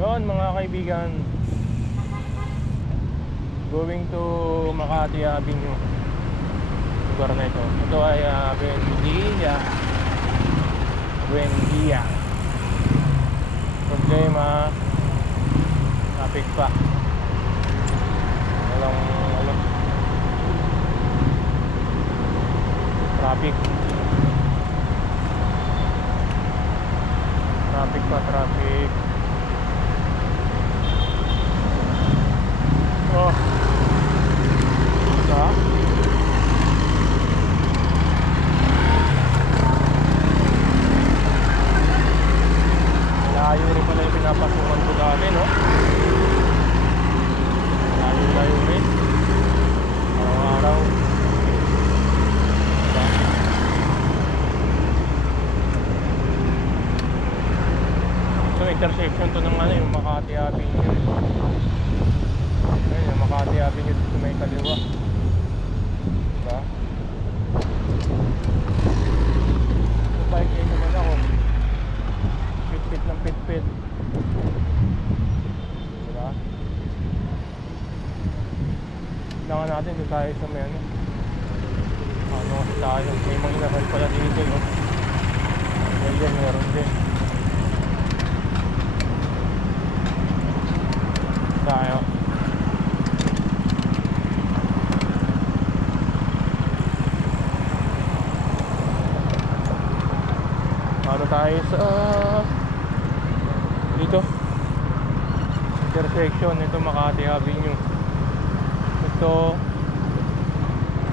Yon mga kaibigan, going to Makati Avenue, lugar na ito. Ito ay Buendia. Problema, traffic pa. Walang traffic pa, traffic. Oh, diba? Layo rin pala yung pinapasukan ko dati, no? Layo rin. Araw-araw. Diba? So, intersection to ng ano, yung Makati Avenue. Ayan, yung Makati Avenue dito may kaliwa. Diba? So, bike lane naman ako. Pit ng pit. Diba? Kailangan natin doon tayo sa may ano kasi tayo. May mga inasal pala dito, no? Ganyan, meron din. Tayo. Ano tayo sa dito intersection nito Makati Avenue. Ito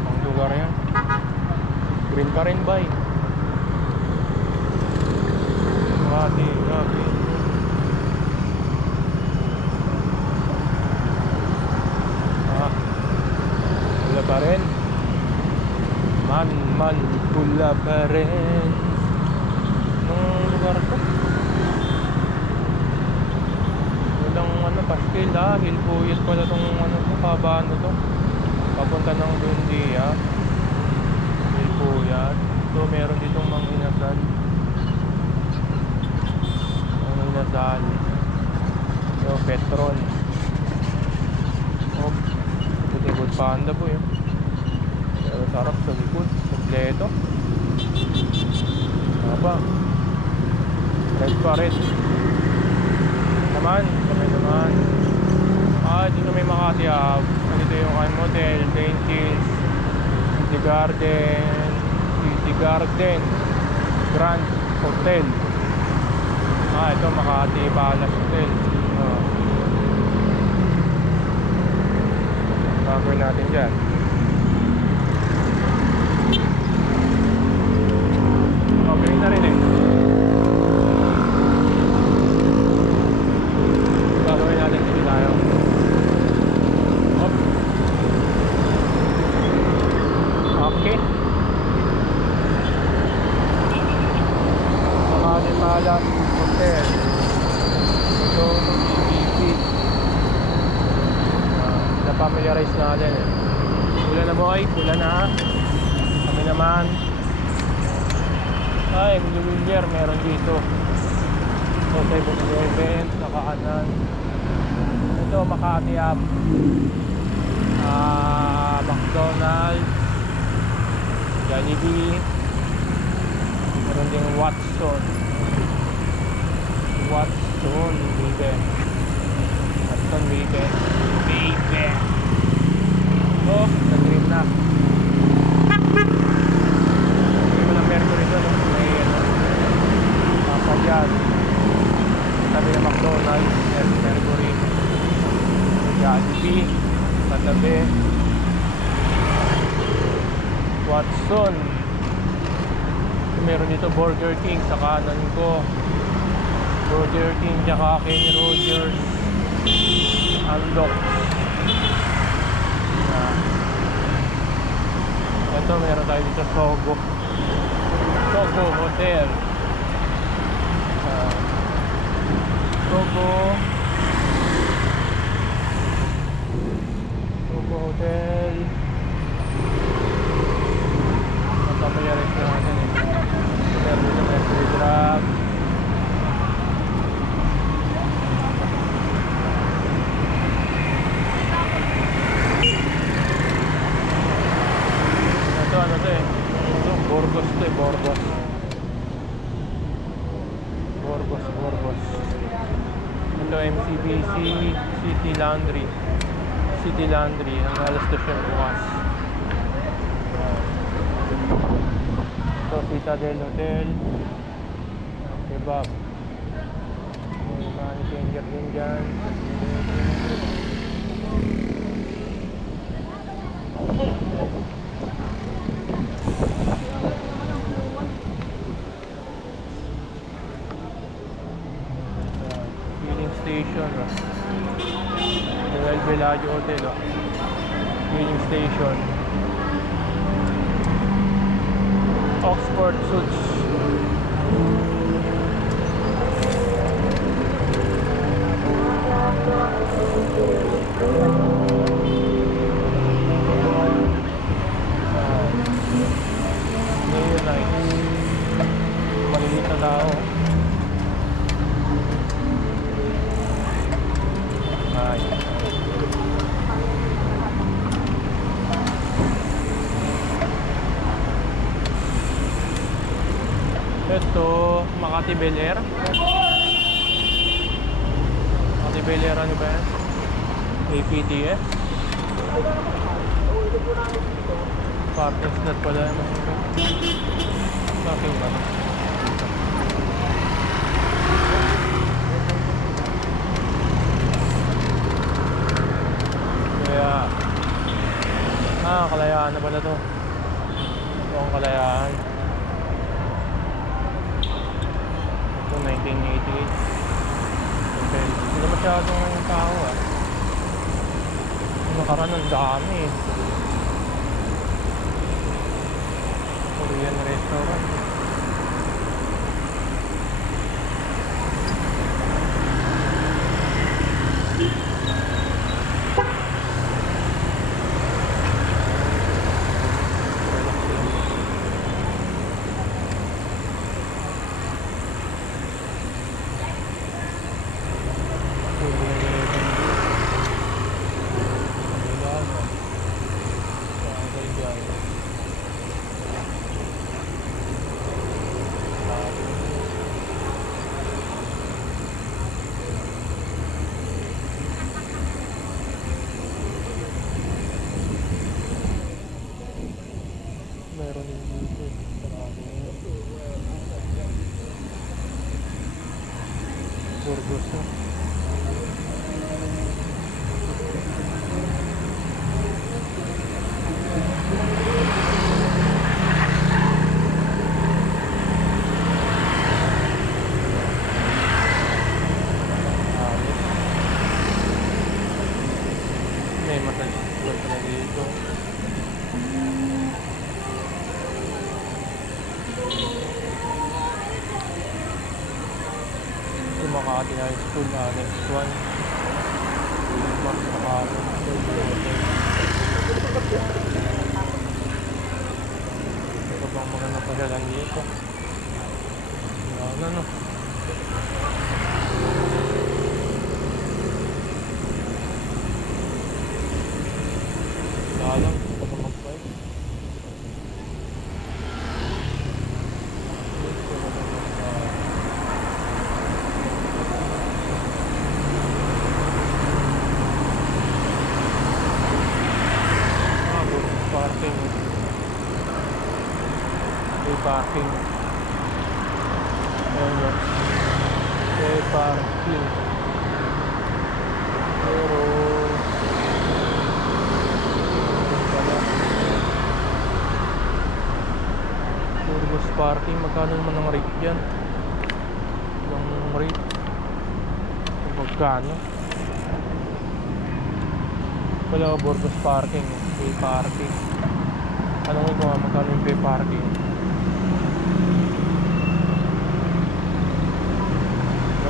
ang lugar yan, green pa rin ba Makati Avenue. Pula pa rin man pula pa rin nung lugar ko. Pastil Hilpuyat pala tong kabaan to. Papunta ng Buendia, Hilpuyat. So meron ditong mga inasal. So petrol. Oh, ito good panda po yun. Pero sarap sa likod, kompleto. Apa? Red pa rin. Kami naman. Dito may Makati dito yung hotel, St. Kills, City Garden, Grand Hotel. Ito Makati Palace Hotel. Gagawin natin dyan. Okay na rin gagawin natin dito tayo. Okay. Makati Palace Hotel. Ito BBB. Na-familiarize natin Pula na boy, pula na. Kami naman. Willier meron dito. So 7-Eleven sa kanan. Ito Makati McDonald's, Jollibee, meron ding Watson Baby. Oh, nag-green na. Hindi mo lang Mercury doon. May papagyan. Sabi ng McDonald's, Mercury, Jollibee, katabi, Watson. Meron dito Burger King sa kanan ko. Burger King, tsaka Kenny Rogers, Unlock. Ito meron tayo dito Sogo Hotel. Sogo Hotel. Napapalaris natin Meron dito Mercury Drug. Burgos. Ito MCBC City Laundry. City Laundry ang alas 2 siya bukas. Ito Citadel Hotel. Kebab. May mga changer din dyan. Filling station. Noel Bellagio Hotel. Filling station. Oxford Suits. Neon Nights. Malilit na tao. Ay. Ito, Makati Bel Air. Makati Bel Air, ano ba yan? APTS. Parking slot pala naman ito. Parking ba? Kaya Kalayaan na pala to. Ito ang Kalayaan. Ito 1988. Okay, hindi na masyadong ng tao nakaraan ang dami Korean restaurant. Meron din dito. Burgos na. May massage na dito. Makati High School na next one. Mas Makati. Ito bang mga napagalan dito? Ano? Dalang, ito ba mag-bike? Parking. Ayan yun. Parking. Pero Burgos parking. Magkano naman ang rate dyan? Yung rate magkano? Wala ko Burgos parking. Pay parking. Anong ko nga magkano yung pay parking?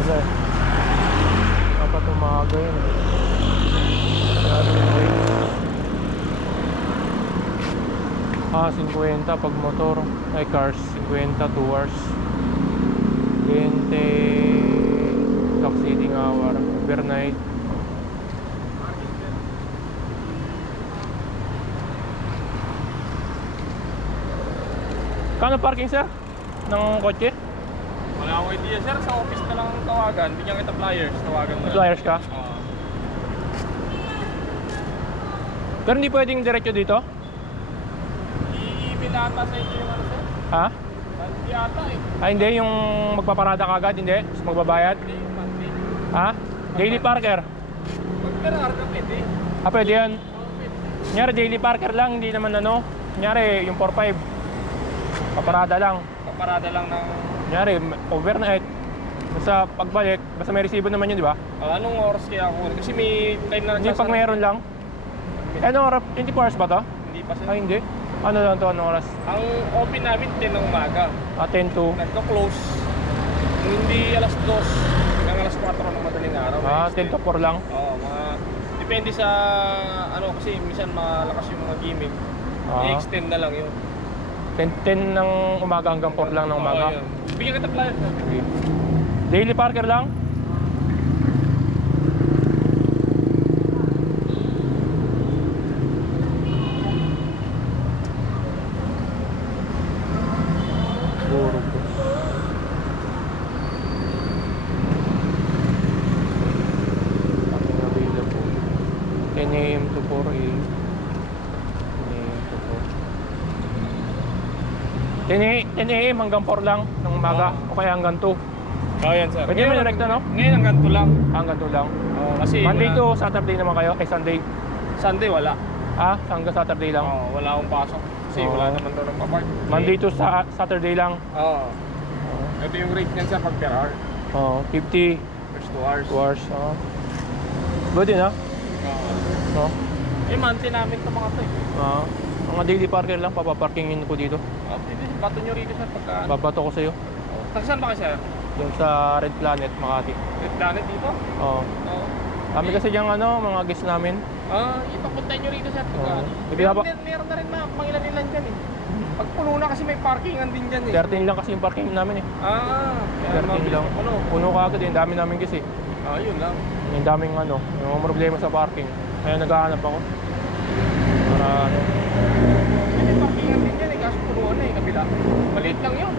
Kasi dapat umaga yun rate 50 pag motor ay cars 50 2 hours 20 succeeding hour overnight. Kano parking sir ng kotse? Wala akong idea, sir. Sa office na lang tawagan. Bigyan kita flyers. Tawagan mo. Flyers ka? Pero hindi pwedeng diretso dito? Ibinata sa inyo yung ano, sir? Ha? Hindi ata eh. Ah, hindi. Yung magpaparada ka agad, hindi? Tapos magbabayad? Hindi yung monthly. Ha? Daily Parker? Pag-perar ka, pwede. Ah, pwede yan. Oo, pwede. Kunyari, daily Parker lang, hindi naman ano. Kunyari, yung 4-5. Paparada lang. Paparada lang ng... Kunyari, overnight. Basta pagbalik, basta may resibo naman yun, di ba? anong oras kaya ako? Kasi may time na Hindi, pag mayroon lang. Eh, ano oras? 24 hours ba to? Hindi pa, sir. Ay, hindi. Ano lang to? Anong oras? Ang open namin 10 ng umaga. 10 to... Nagko-close. Kung hindi alas 2, hanggang alas 4 ng madaling araw. 10 to 4 lang. Oo, mga... Depende sa... Ano, kasi minsan malakas yung mga gimmick. I-extend na lang yun. 10 ng umaga hanggang 4 lang ng umaga. Oo, yun. Bigyan kita flyer. Okay. Daily Parker lang? Burgos. Parking available. 10 AM to 4 AM. 10 AM hanggang 4 lang ng umaga o kaya hanggang 2. Oo, yan, sir. Pwede naman direkta, no? Ngayon hanggang 2 lang. Hanggang 2 lang. Oo, kasi Monday wala- to Saturday naman kayo? Ay, Sunday? Sunday wala. Ah, hanggang Saturday lang? Oo, wala akong pasok. Kasi Oo. wala naman daw nagpa-park. Monday to Saturday lang? Oo. Ito yung rate niyan sa pag per hour. Oo, 50 First 2 hours. hours. Oo. Good din, ha? Oo. No? Eh, monthly namin ito mga to eh. Mga daily parker lang, papaparkingin ko dito. Pwede. Bato nyo rito, sir, pagka... Babato ko sa'yo. Saan ba kayo, sir? Yung sa Red Planet, Makati. Red Planet dito? Oo. Oo. Kami kasi diyang mga guest namin. Ipapunta nyo rito, sir, pagka... Oo. Meron na rin mga mangilan-ilan dyan eh. Pag puno na kasi may parkingan din dyan eh. 13 lang kasi yung parking namin eh. Kaya 13 lang. Puno. Puno ka agad eh. Ang dami namin kasi. Yun lang. Yung daming yung problema sa parking. Kaya naghahanap ako. Para May parkingan din dyan eh, kaso punuan na eh, kabila. Maliit lang yun.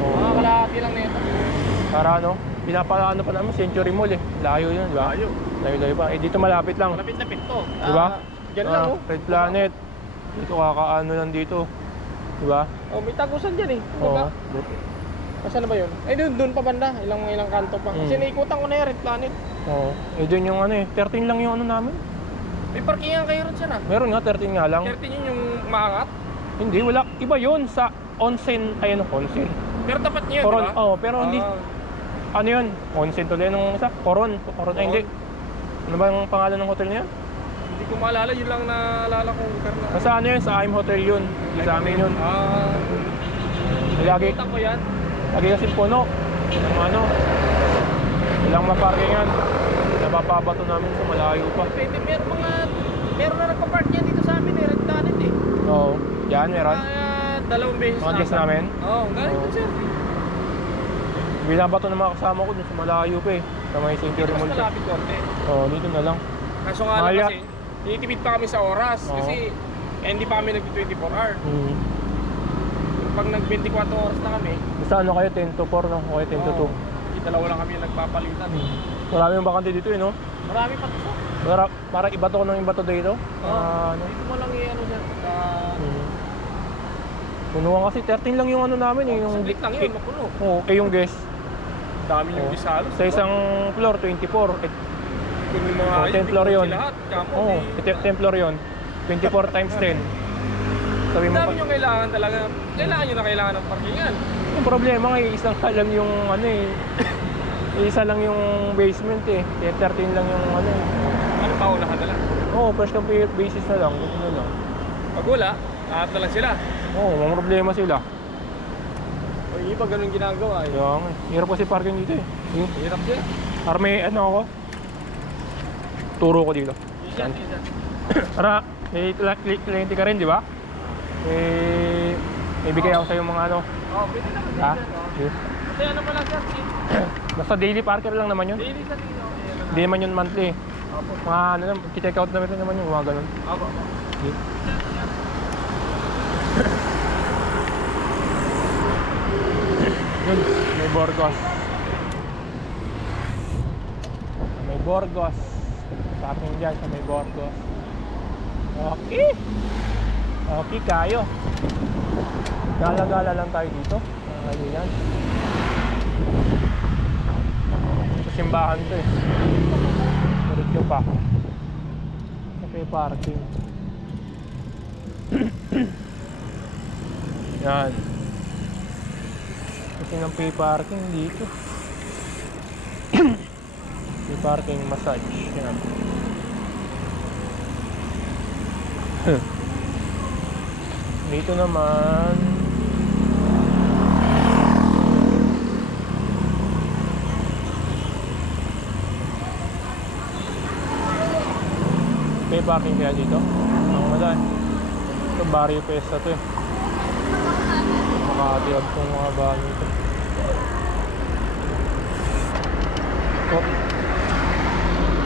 Oo. Mga kalahati lang nito. Para pinapaano pa namin Century Mall eh. Layo yun, di ba? Layo pa. Eh dito malapit lang. Malapit-lapit to. Di ba? Diyan lang oh. Red Planet. Dito kakaano lang dito. Di ba? May tagusan dyan eh. Oo. Diba? Saan na ba yun? Doon pa banda. Ilang kanto pa. Kasi naikutan ko na yung Red Planet. Oo. Eh doon yung 13 lang yung namin. May parkingan kayo ron, sir ah. Meron nga, 13 nga lang. 13 yun yung maangat. Hindi, wala. Iba yun sa onsen. Ay onsen. Pero tapat niyo, Coron. di ba? Oo, pero hindi. Ano yun? Onsen tuloy nung isa? Coron. Ay, hindi. Ano ba yung pangalan ng hotel niya? Hindi ko maalala. Yun lang naalala ko. Basta ano yun? Sa IM Hotel yun. Hindi sa amin yun. Lagi ko yan. kasi puno. Yung ilang maparkingan. Napapabato namin sa malayo pa. Pwede, meron na nagpa-park yan dito sa amin eh. Red Planet eh. Oo. Yan, meron. Dalawang beses Mga guest namin? Oo, galing Oo. dun, sir. Binabato ng mga kasama ko dun sa malayo pa eh. Sa may Century Dito mas Mall siya. malapit konti. Oo, dito na lang. Kaso nga lang Maya. kasi, tinitipid pa kami sa oras. Oo. Kasi hindi pa kami nag-24 hour. Pag nag-24 oras na kami, Basta kayo, 10 to 4, no? O kaya 10 to 2. dalawa lang kami nagpapalitan eh. Marami yung bakante dito eh, no? Marami pa to. Para ibato ko ng ibato dito. Dito mo lang i-ano sir. Punuan kasi 13 lang yung namin eh. Yung Saglit lang yun, mapuno. Oo, yung guest. Dami yung disalo. Sa isang floor, 24. Kung yung mga 10 floor yun. lahat, kamo, Oo, 10 floor yun. 24 times 10. Sabi mo dami yung kailangan talaga. Kailangan nyo na kailangan ng parkingan. yung problema nga, isang lang yung isa lang yung basement eh. Kaya 13 lang yung Ano pa, unahan na lang. Oo, first come basis na lang. Ganun na lang. Pag wala, lahat na lang sila. Oo, mga problema sila. O yung iba ganun ginagawa eh. Kaya nga, hirap kasi parking dito eh. Hirap siya. Arme, ako? Turo ko dito. Yan. Para, may kliyente ka rin, di ba? May bigay ako sa'yo mga Pwede naman. Ha? Kasi ano pala sir? Basta daily parker lang naman yun. Daily sa dito. Hindi naman yun monthly. Mga check out na rin naman yung mga ganun. Opo. Yun, may Burgos. May Burgos. Parking dyan sa may Burgos. Okay. Okay kayo. Gala-gala lang tayo dito. Yan. Sa simbahan to eh. Diretso pa. May parking. Yan. Kasi ng pay parking dito. Pay parking massage. Yan. Dito naman may parking kaya dito? Ang madali. Ito Barrio Pesta to eh. Makakatiyag itong mga bahan nito. Oh.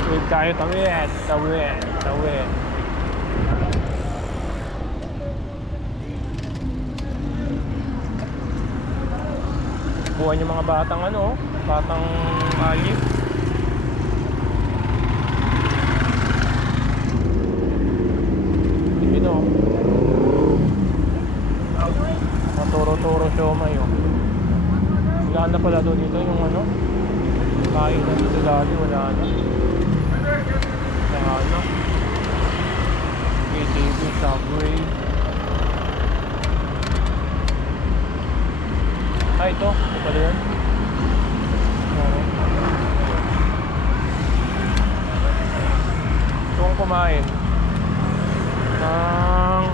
Wait tayo, tawid. Buwan yung mga batang batang aliw. Maturo-turo siomay wala na pala doon dito yung kain na dito lagi, wala na. Kaya KTV, Subway. Ito pala yan. Ito ang kumain ng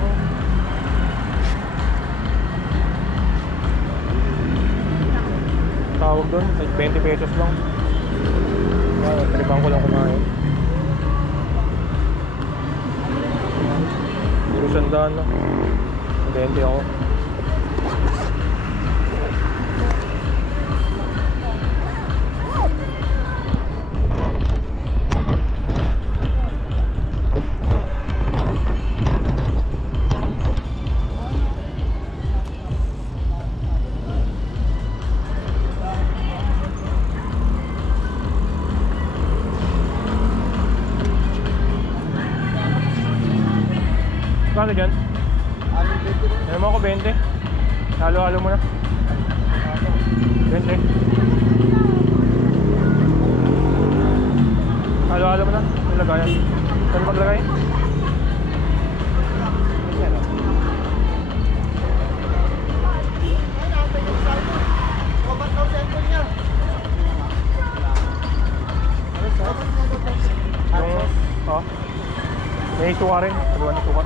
tawag doon, 20 pesos lang. Tribang ko lang kumain. Puro sandaan na 20 ako. Kano dyan? Ano mo ako 20? Halo-halo mo na 20. Halo-halo mo na. Yung lagayan. Saan maglagay? Yung may suka rin. Aluan na suka.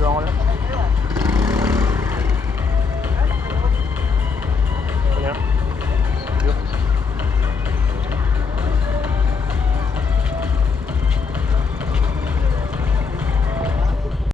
Aluan ko lang.